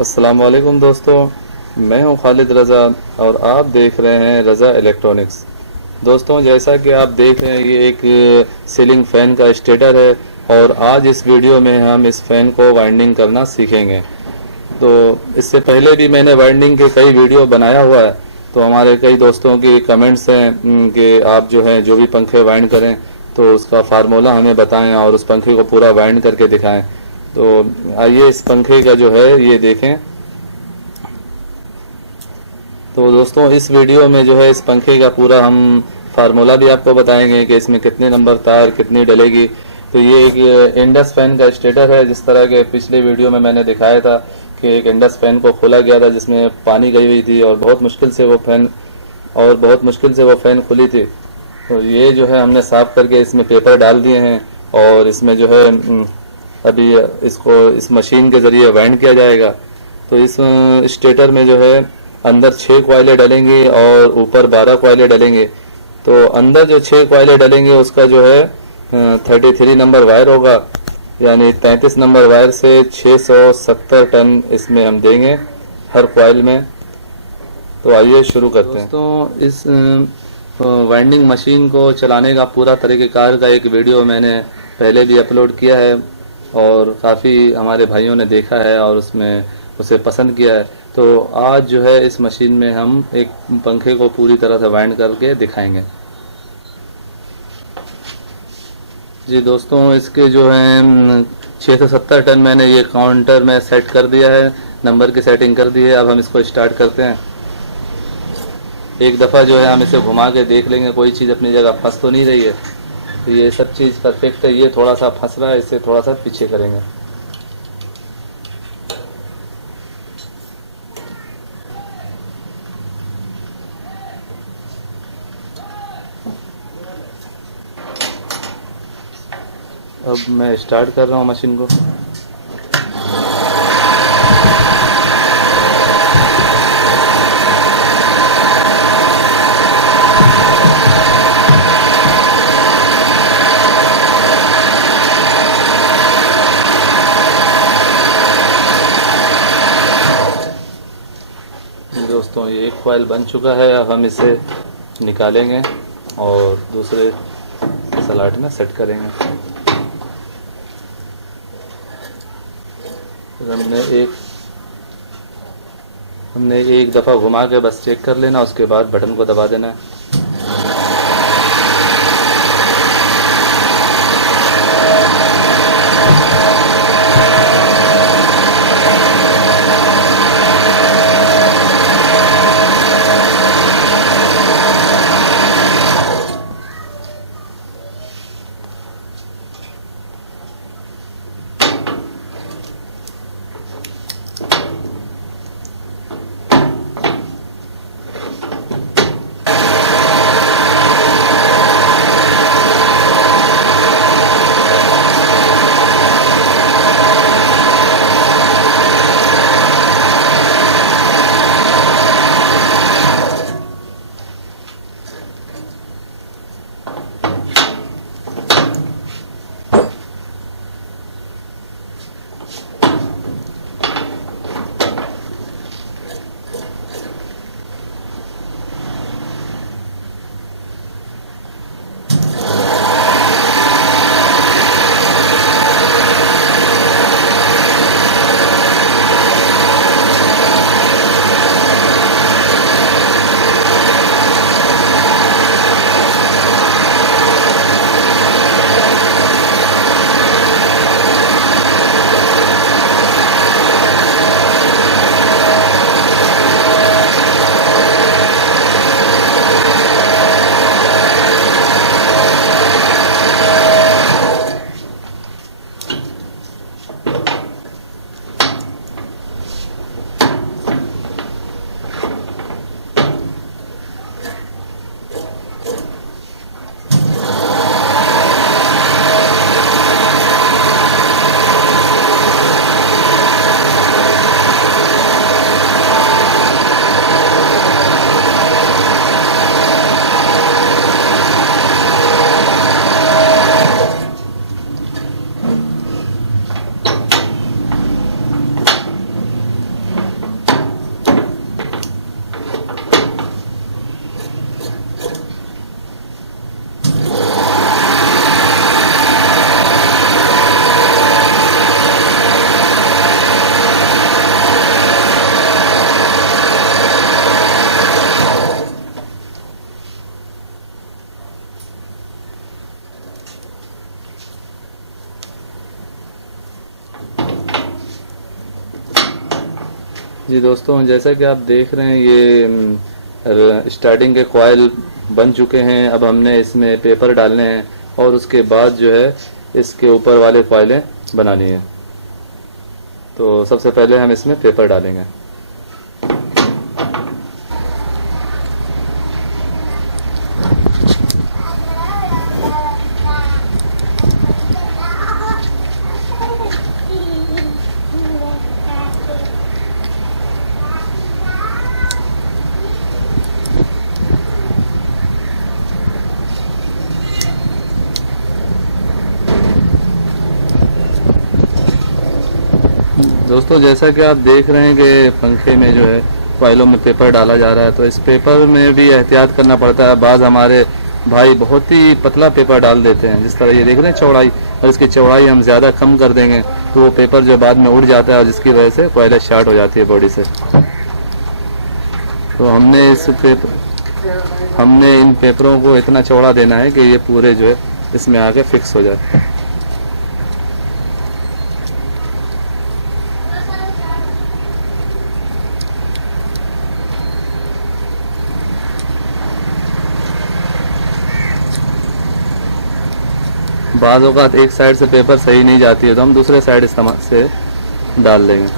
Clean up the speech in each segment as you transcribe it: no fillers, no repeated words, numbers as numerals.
अस्सलाम वालेकुम दोस्तों, मैं हूं खालिद रज़ा और आप देख रहे हैं रज़ा इलेक्ट्रॉनिक्स। दोस्तों, जैसा कि आप देख रहे हैं ये एक सीलिंग फ़ैन का स्टेटर है और आज इस वीडियो में हम इस फ़ैन को वाइंडिंग करना सीखेंगे। तो इससे पहले भी मैंने वाइंडिंग के कई वीडियो बनाया हुआ है। तो हमारे कई दोस्तों की कमेंट्स हैं कि आप जो है जो भी पंखे वाइंड करें तो उसका फार्मूला हमें बताएं और उस पंखे को पूरा वाइंड करके दिखाएं। तो आइए इस पंखे का जो है ये देखें। तो दोस्तों, इस वीडियो में जो है इस पंखे का पूरा हम फार्मूला भी आपको बताएंगे कि इसमें कितने नंबर तार कितनी डलेगी। तो ये एक इंडस फैन का स्टेटर है, जिस तरह के पिछले वीडियो में मैंने दिखाया था कि एक इंडस फैन को खोला गया था जिसमें पानी गई हुई थी और बहुत मुश्किल से वो फैन खुली थी। तो ये जो है हमने साफ करके इसमें पेपर डाल दिए हैं और इसमें जो है अभी इसको इस मशीन के ज़रिए वाइंड किया जाएगा। तो इस स्टेटर में जो है अंदर 6 कॉइलें डलेंगी और ऊपर 12 कॉइलें डलेंगी। तो अंदर जो 6 कॉइलें डलेंगी उसका जो है 33 नंबर वायर होगा, यानी 33 नंबर वायर से 670 टन इसमें हम देंगे हर कॉइल में। तो आइए शुरू करते हैं। दोस्तों, इस वाइंडिंग मशीन को चलाने का पूरा तरीक़ेकार का एक वीडियो मैंने पहले भी अपलोड किया है और काफ़ी हमारे भाइयों ने देखा है और उसमें उसे पसंद किया है। तो आज जो है इस मशीन में हम एक पंखे को पूरी तरह से वाइंड करके दिखाएंगे। जी दोस्तों, इसके जो है 670 टन मैंने ये काउंटर में सेट कर दिया है, नंबर की सेटिंग कर दी है। अब हम इसको स्टार्ट करते हैं। एक दफ़ा जो है हम इसे घुमा के देख लेंगे कोई चीज़ अपनी जगह फंस तो नहीं रही है। तो ये सब चीज़ परफेक्ट है, ये थोड़ा सा फंस रहा है, इसे थोड़ा सा पीछे करेंगे। अब मैं स्टार्ट कर रहा हूँ मशीन को। दोस्तों, ये एक कॉइल बन चुका है। अब हम इसे निकालेंगे और दूसरे स्लॉट में सेट करेंगे। फिर हमने एक दफ़ा घुमा के बस चेक कर लेना, उसके बाद बटन को दबा देना है। जी दोस्तों, जैसा कि आप देख रहे हैं ये स्टार्टिंग के कॉयल बन चुके हैं। अब हमने इसमें पेपर डालने हैं और उसके बाद जो है इसके ऊपर वाले कॉयलें बनानी है। तो सबसे पहले हम इसमें पेपर डालेंगे। दोस्तों, जैसा कि आप देख रहे हैं कि पंखे में जो है कॉइलों में पेपर डाला जा रहा है, तो इस पेपर में भी एहतियात करना पड़ता है। बाज़ हमारे भाई बहुत ही पतला पेपर डाल देते हैं, जिस तरह ये देख रहे हैं चौड़ाई, और इसकी चौड़ाई हम ज़्यादा कम कर देंगे तो वो पेपर जो बाद में उड़ जाता है और जिसकी वजह से कॉइलें शार्ट हो जाती है बॉडी से। तो हमने इन पेपरों को इतना चौड़ा देना है कि ये पूरे जो है इसमें आके फिक्स हो जाए। बाज़ औक़ात एक साइड से पेपर सही नहीं जाती है तो हम दूसरे साइड इस्तेमाल से डाल देंगे।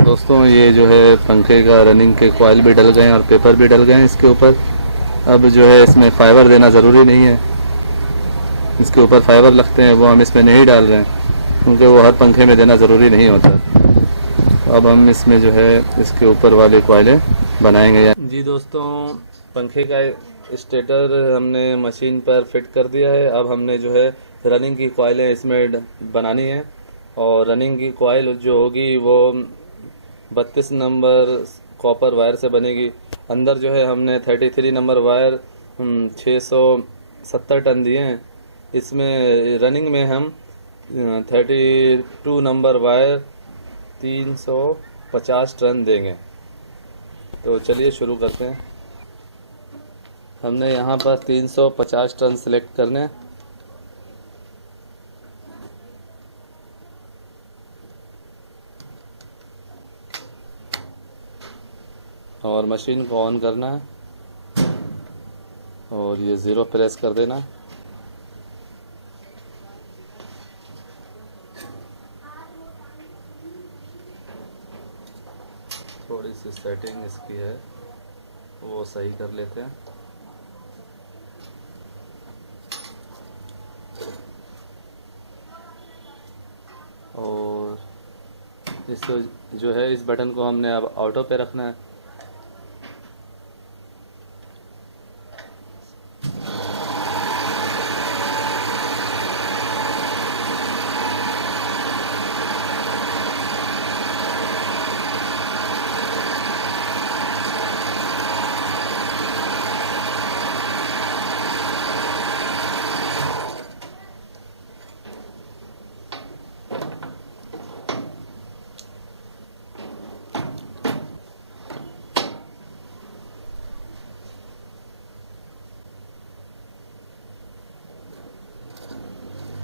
दोस्तों, ये जो है पंखे का रनिंग के कॉइल भी डल गए हैं और पेपर भी डल गए हैं इसके ऊपर। अब जो है इसमें फाइबर देना ज़रूरी नहीं है, इसके ऊपर फाइबर लगते हैं वो हम इसमें नहीं डाल रहे हैं क्योंकि वो हर पंखे में देना ज़रूरी नहीं होता। तो अब हम इसमें जो है इसके ऊपर वाले कॉइलें बनाएंगे। जी दोस्तों, पंखे का स्टेटर हमने मशीन पर फिट कर दिया है। अब हमने जो है रनिंग की कॉइलें इसमें बनानी है और रनिंग की कॉइल जो होगी वो 32 नंबर कॉपर वायर से बनेगी। अंदर जो है हमने 33 नंबर वायर 670 टन दिए हैं। इसमें रनिंग में हम 32 नंबर वायर 350 टन देंगे। तो चलिए शुरू करते हैं। हमने यहाँ पर 350 टन सेलेक्ट करने हैं। और मशीन को ऑन करना है और ये 0 प्रेस कर देना है। थोड़ी सी सेटिंग इसकी है वो सही कर लेते हैं। और इस जो है इस बटन को हमने अब ऑटो पे रखना है।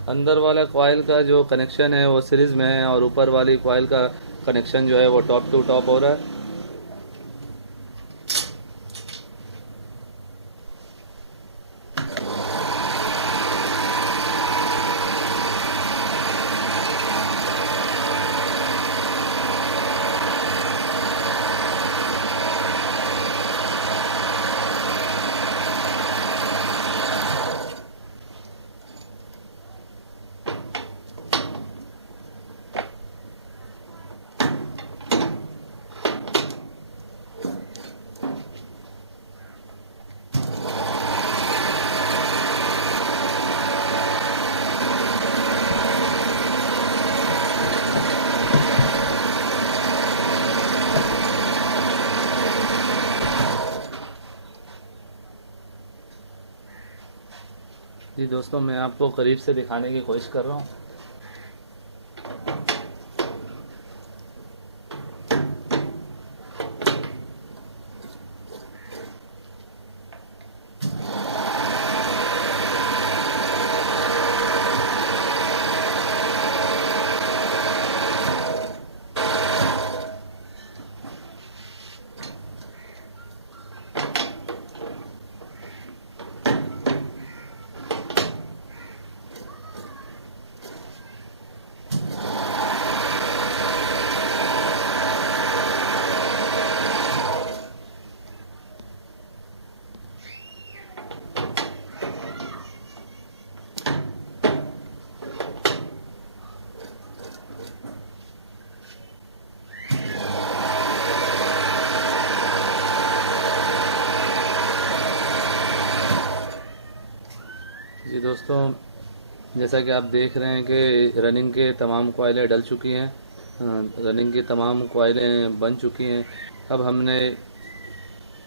अंदर वाला कॉइल का जो कनेक्शन है वो सीरीज में है और ऊपर वाली कॉइल का कनेक्शन जो है वो टॉप टू टॉप हो रहा है। जी दोस्तों, मैं आपको करीब से दिखाने की कोशिश कर रहा हूँ। जी दोस्तों, जैसा कि आप देख रहे हैं कि रनिंग के तमाम कॉइलें डल चुकी हैं, रनिंग की तमाम कॉइलें बन चुकी हैं। अब हमने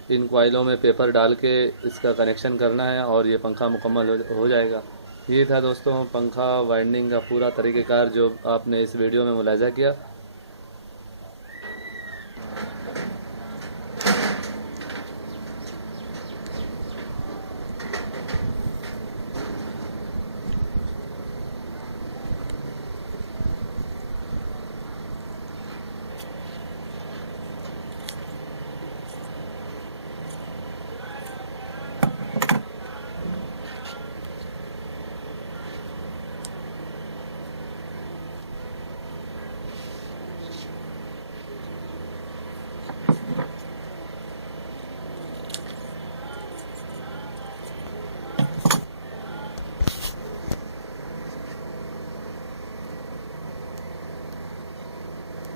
इन कॉइलों में पेपर डाल के इसका कनेक्शन करना है और ये पंखा मुकम्मल हो जाएगा। ये था दोस्तों पंखा वाइंडिंग का पूरा तरीक़ेकार जो आपने इस वीडियो में मुलाहिज़ा किया।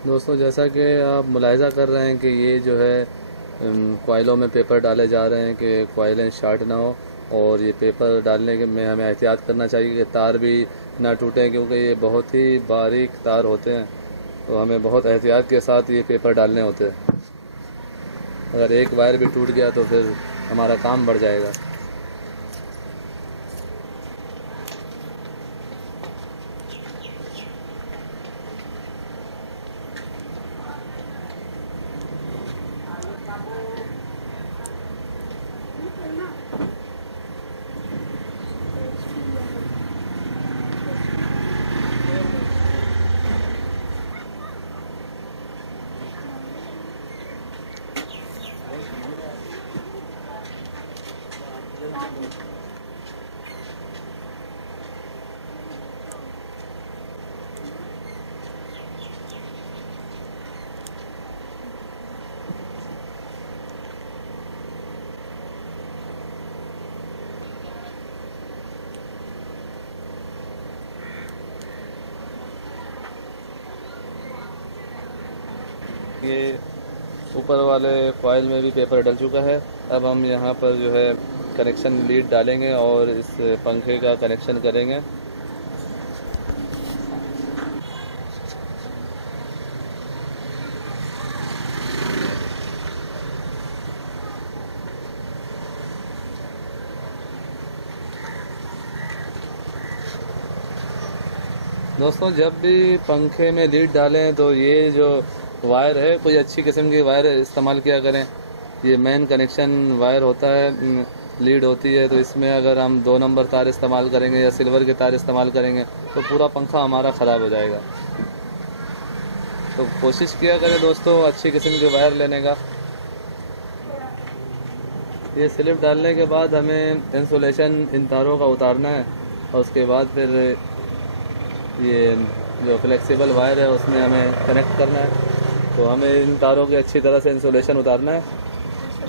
दोस्तों, जैसा कि आप मुलाहिज़ा कर रहे हैं कि ये जो है कॉइलों में पेपर डाले जा रहे हैं कि कॉइलें शार्ट ना हो, और ये पेपर डालने के में हमें एहतियात करना चाहिए कि तार भी ना टूटें, क्योंकि ये बहुत ही बारीक तार होते हैं। तो हमें बहुत एहतियात के साथ ये पेपर डालने होते हैं। अगर एक वायर भी टूट गया तो फिर हमारा काम बढ़ जाएगा। ये ऊपर वाले कॉइल में भी पेपर डल चुका है। अब हम यहाँ पर जो है कनेक्शन लीड डालेंगे और इस पंखे का कनेक्शन करेंगे। दोस्तों, जब भी पंखे में लीड डालें तो ये जो वायर है, कोई अच्छी किस्म की वायर इस्तेमाल किया करें। ये मेन कनेक्शन वायर होता है, लीड होती है, तो इसमें अगर हम 2 नंबर तार इस्तेमाल करेंगे या सिल्वर के तार इस्तेमाल करेंगे तो पूरा पंखा हमारा ख़राब हो जाएगा। तो कोशिश किया करें दोस्तों अच्छी किस्म की वायर लेने का। ये स्लिप डालने के बाद हमें इंसुलेशन इन तारों का उतारना है, और उसके बाद फिर ये जो फ्लेक्सिबल वायर है उसमें हमें कनेक्ट करना है। तो हमें इन तारों के अच्छी तरह से इंसुलेशन उतारना है,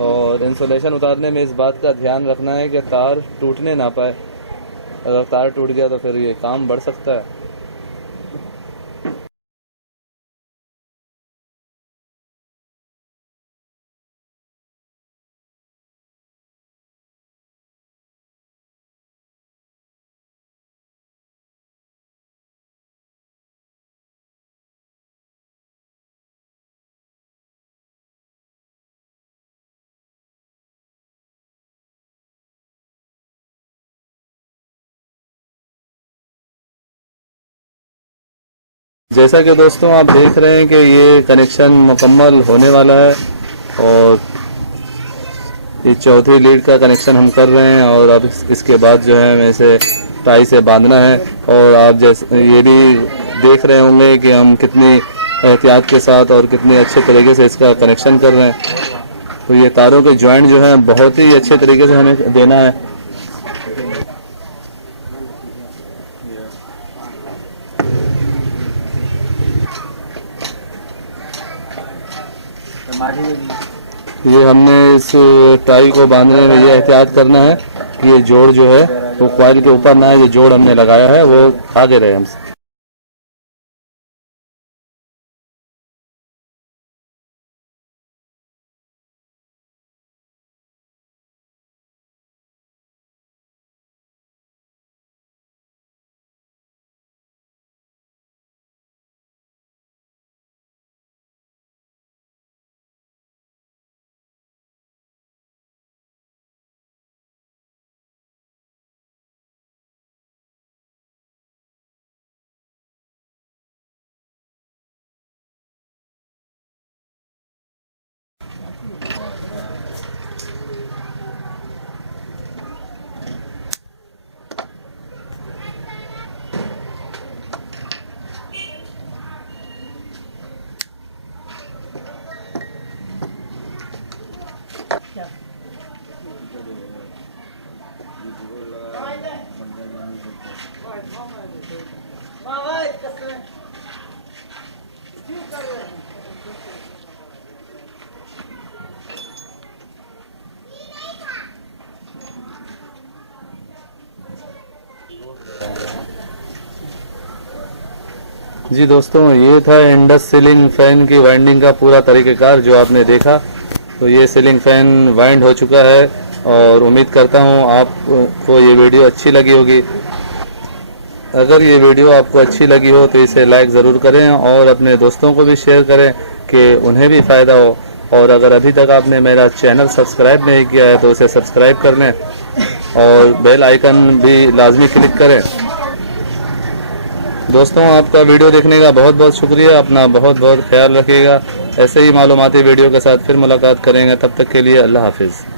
और इंसुलेशन उतारने में इस बात का ध्यान रखना है कि तार टूटने ना पाए। अगर तार टूट गया तो फिर ये काम बढ़ सकता है। जैसा कि दोस्तों आप देख रहे हैं कि ये कनेक्शन मुकम्मल होने वाला है और ये चौथी लीड का कनेक्शन हम कर रहे हैं और अब इसके बाद जो है हमें इसे टाई से बांधना है। और आप जैसे ये भी देख रहे होंगे कि हम कितनी एहतियात के साथ और कितने अच्छे तरीके से इसका कनेक्शन कर रहे हैं। तो ये तारों के जॉइंट जो हैं बहुत ही अच्छे तरीके से हमें देना है। ये हमने इस टाई को बांधने में ये एहतियात करना है कि ये जोड़ जो है वो कॉइल के ऊपर ना है। ये जोड़ हमने लगाया है वो आगे रहे हमसे। जी दोस्तों, ये था इंडस सीलिंग फैन की वाइंडिंग का पूरा तरीक़ेकार जो आपने देखा। तो ये सीलिंग फैन वाइंड हो चुका है और उम्मीद करता हूँ आपको ये वीडियो अच्छी लगी होगी। अगर ये वीडियो आपको अच्छी लगी हो तो इसे लाइक ज़रूर करें और अपने दोस्तों को भी शेयर करें कि उन्हें भी फ़ायदा हो। और अगर अभी तक आपने मेरा चैनल सब्सक्राइब नहीं किया है तो उसे सब्सक्राइब कर लें और बेल आइकन भी लाजमी क्लिक करें। दोस्तों, आपका वीडियो देखने का बहुत बहुत शुक्रिया। अपना बहुत बहुत ख्याल रखिएगा। ऐसे ही मालूमाती वीडियो के साथ फिर मुलाकात करेंगे। तब तक के लिए अल्लाह हाफिज़।